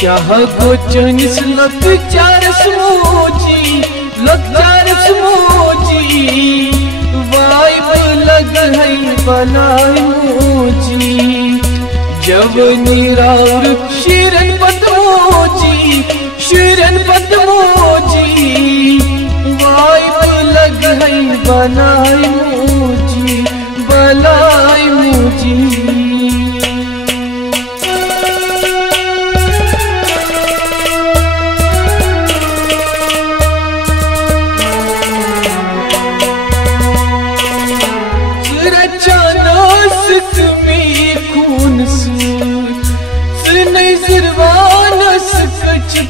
क्या गोचनिस लग चारस मोजी वाइब लग है बनाई मोजी जब नीराउर शिरन पदमोजी वाइब लग है बनाई मोजी बलाई मोजी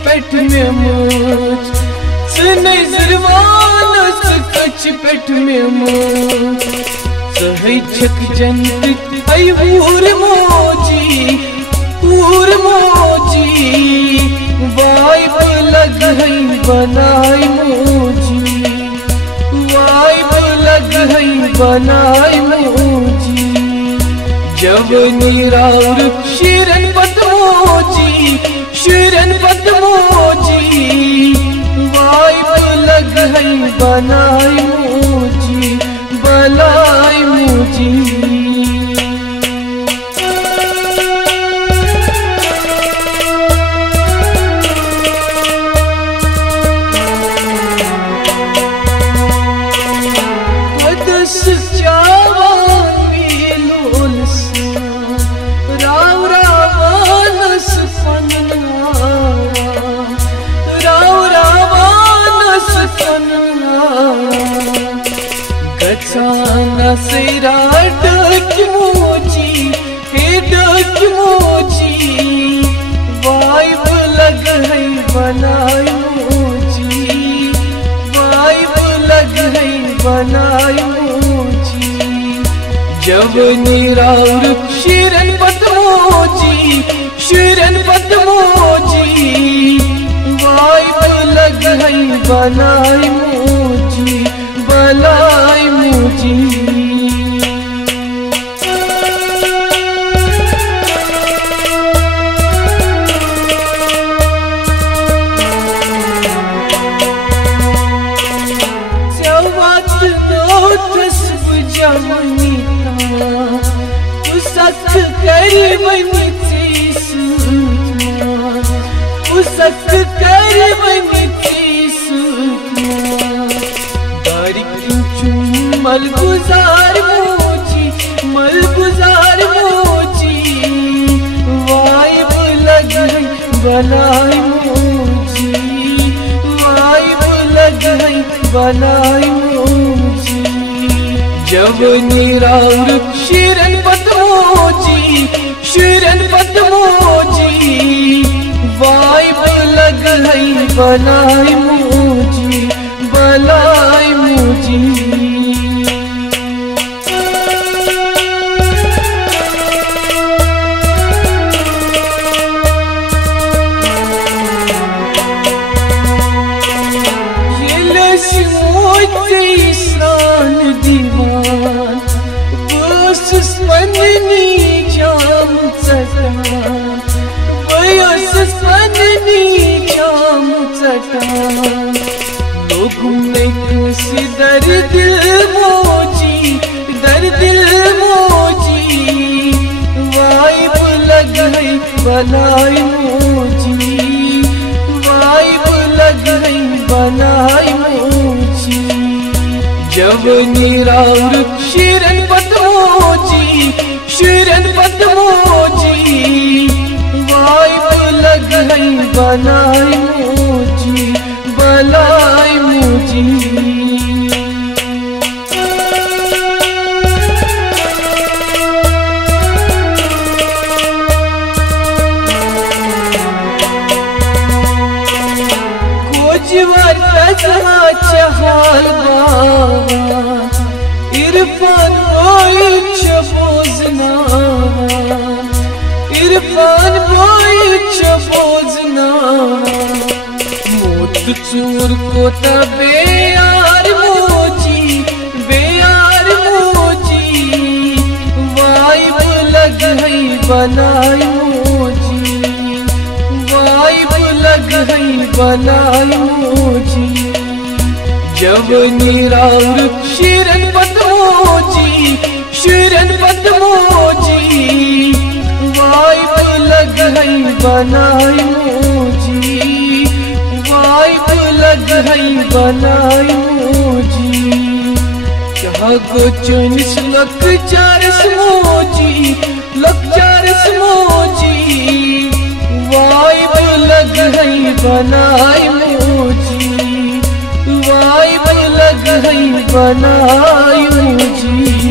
पेट में मोच कच पेट में मोच सही छक जंत आई पूर मोजी वाइब लग है बनाई मोजी वाइब लग है बनाई मोजी जब नीराउर शिरन पदमोजी वाइब लग है बनाई मोजी बलाई मोजी सेरा डक मोजी वाइब लग है बनाई मोजी वाइब लग है बनाई मोजी जब नीराउर शिरन पदमोजी वाइब लग है बनाई मोजी बलाई मोजी मलगुजार मोजी वाइब लग है बनाई मोजी वाइब लग है बनाई मोजी जब नीराउर शिरन पदमोजी वाइब लग है बनाई मोजी बलाई मोजी दर्द मोजी वाइब लग है बनाई मोजी वाइब लग है बनाई मोजी जब नीराउर शिरन पदमोजी वाइब लग है बनाई मोजी बलाई मोजी चहाल इरफान बोझना मोत चूर को बेयार मोजी वाइब लग है बनाई मोजी बनाई मोजी जब निराउर शिरन बदमोजी वाइब लग है बनाई मोजी वाइब लग है बनाई मोजी कहा गो चुनिस लक चारस मोजी वाइब लग है बनाई मोजी वाइब लग है बनाई मोजी।